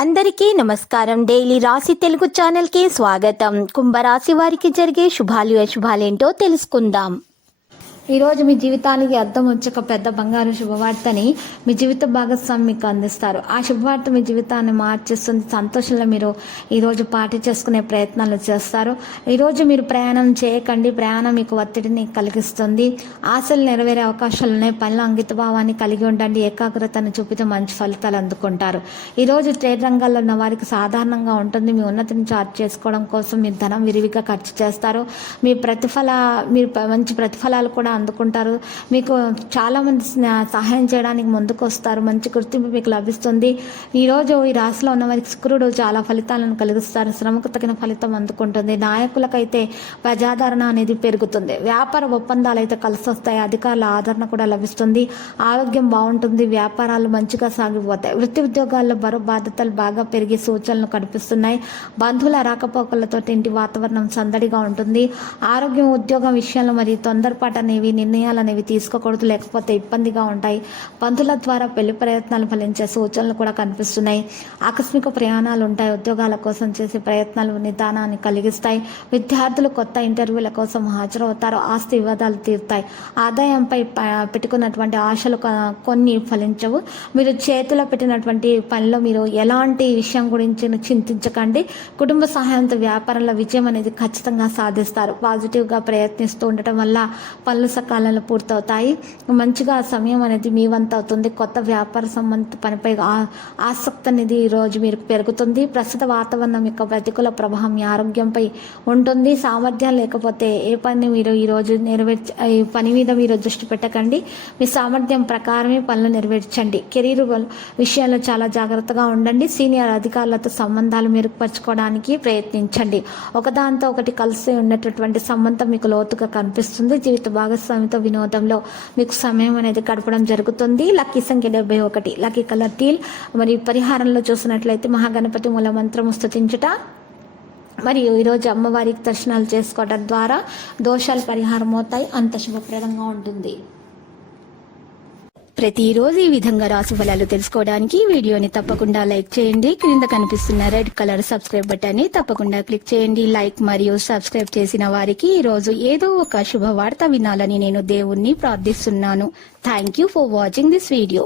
అందరికీ నమస్కారం. డైలీ రాశి తెలుగు ఛానల్కి స్వాగతం. కుంభరాశి వారికి జరిగే శుభాలు అశుభాలేంటో తెలుసుకుందాం. ఈరోజు మీ జీవితానికి అద్దం వచ్చే ఒక పెద్ద బంగారు శుభవార్తని మీ జీవిత భాగస్వామి మీకు అందిస్తారు. ఆ శుభవార్త మీ జీవితాన్ని మార్చేస్తుంది. సంతోషంలో మీరు ఈరోజు పార్టీ చేసుకునే ప్రయత్నాలు చేస్తారు. ఈరోజు మీరు ప్రయాణం చేయకండి. ప్రయాణం మీకు ఒత్తిడిని కలిగిస్తుంది. ఆశలు నెరవేరే అవకాశాలు ఉన్నాయి. పనిలో అంకితభావాన్ని కలిగి ఉండండి. ఏకాగ్రతను చూపితే మంచి ఫలితాలు అందుకుంటారు. ఈరోజు ట్రేడ్ రంగాల్లో ఉన్న వారికి సాధారణంగా ఉంటుంది. మీ ఉన్నతిని చార్ట్ చేసుకోవడం కోసం మీరు ధనం విరివిగా ఖర్చు చేస్తారు. మీరు మంచి ప్రతిఫలాలు కూడా అందుకుంటారు. మీకు చాలామంది సహాయం చేయడానికి ముందుకు వస్తారు. మంచి గుర్తింపు మీకు లభిస్తుంది. ఈరోజు ఈ రాశిలో ఉన్న వారికి శుక్రుడు చాలా ఫలితాలను కలిగిస్తారు. శ్రమకు తగిన ఫలితం అందుకుంటుంది. నాయకులకైతే ప్రజాదరణ అనేది పెరుగుతుంది. వ్యాపార ఒప్పందాలు అయితే కలిసి వస్తాయి. అధికారుల ఆదరణ కూడా లభిస్తుంది. ఆరోగ్యం బాగుంటుంది. వ్యాపారాలు మంచిగా సాగిపోతాయి. వృత్తి ఉద్యోగాల్లో బరువు బాధ్యతలు బాగా పెరిగే సూచనలు కనిపిస్తున్నాయి. బంధువుల రాకపోకలతో ఇంటి వాతావరణం సందడిగా ఉంటుంది. ఆరోగ్యం ఉద్యోగం విషయంలో మరియు తొందరపాటు అనేవి నిర్ణయాలు అనేవి తీసుకోకూడదు, లేకపోతే ఇబ్బందిగా ఉంటాయి. బంధువుల ద్వారా పెళ్లి ప్రయత్నాలు ఫలించే సూచనలు కూడా కనిపిస్తున్నాయి. ఆకస్మిక ప్రయాణాలు ఉంటాయి. ఉద్యోగాల కోసం చేసే ప్రయత్నాలు నిదానాన్ని కలిగిస్తాయి. విద్యార్థులు కొత్త ఇంటర్వ్యూల కోసం హాజరవుతారు. ఆస్తి వివాదాలు తీరుతాయి. ఆదాయంపై పెట్టుకున్నటువంటి ఆశలు కొన్ని ఫలించవు. మీరు చేతిలో పెట్టినటువంటి పనిలో మీరు ఎలాంటి విషయం గురించి చింతించకండి. కుటుంబ సహాయంతో వ్యాపారంలో విజయం అనేది ఖచ్చితంగా సాధిస్తారు. పాజిటివ్గా ప్రయత్నిస్తూ ఉండటం వల్ల పనులు సకాలంలో పూర్తవుతాయి. మంచిగా సమయం అనేది మీ వంతు అవుతుంది. కొత్త వ్యాపార సంబంధిత పనిపై ఆసక్తి అనేది ఈరోజు మీరు పెరుగుతుంది. ప్రస్తుత వాతావరణం యొక్క ప్రతికూల ప్రభావం మీ ఆరోగ్యంపై ఉంటుంది. సామర్థ్యం లేకపోతే ఏ పని మీరు ఈరోజు పని మీద మీరు దృష్టి పెట్టకండి. మీ సామర్థ్యం ప్రకారమే పనులు నెరవేర్చండి. కెరీర్ విషయంలో చాలా జాగ్రత్తగా ఉండండి. సీనియర్ అధికారులతో సంబంధాలు మెరుగుపరచుకోవడానికి ప్రయత్నించండి. ఒకదాంతో ఒకటి కలిసి ఉన్నటువంటి సంబంధం మీకు లోతుగా కనిపిస్తుంది. జీవిత భాగస్వామితో వినోదంలో మీకు సమయం అనేది గడపడం జరుగుతుంది. లక్కీ సంఖ్య 71. Lucky colour teal. మరియు పరిహారంలో చూసినట్లయితే మహాగణపతి మూల మంత్రము స్తుతించుట మరియు ఈరోజు అమ్మవారికి దర్శనాలు చేసుకోవడం ద్వారా దోషాలు పరిహారం అవుతాయి. అంత శుభప్రదంగా ఉంటుంది. ప్రతిరోజు ఈ విధంగా రాశి ఫలాలు తెలుసుకోవడానికి వీడియోని తప్పకుండా లైక్ చేయండి. క్రింద కనిపిస్తున్న రెడ్ కలర్ సబ్స్క్రైబ్ బటన్ ని తప్పకుండా క్లిక్ చేయండి. లైక్ మరియు సబ్స్క్రైబ్ చేసిన వారికి ఈ రోజు ఏదో ఒక శుభవార్త వినాలని నేను దేవుణ్ణి ప్రార్థిస్తున్నాను. Thank you for watching this video.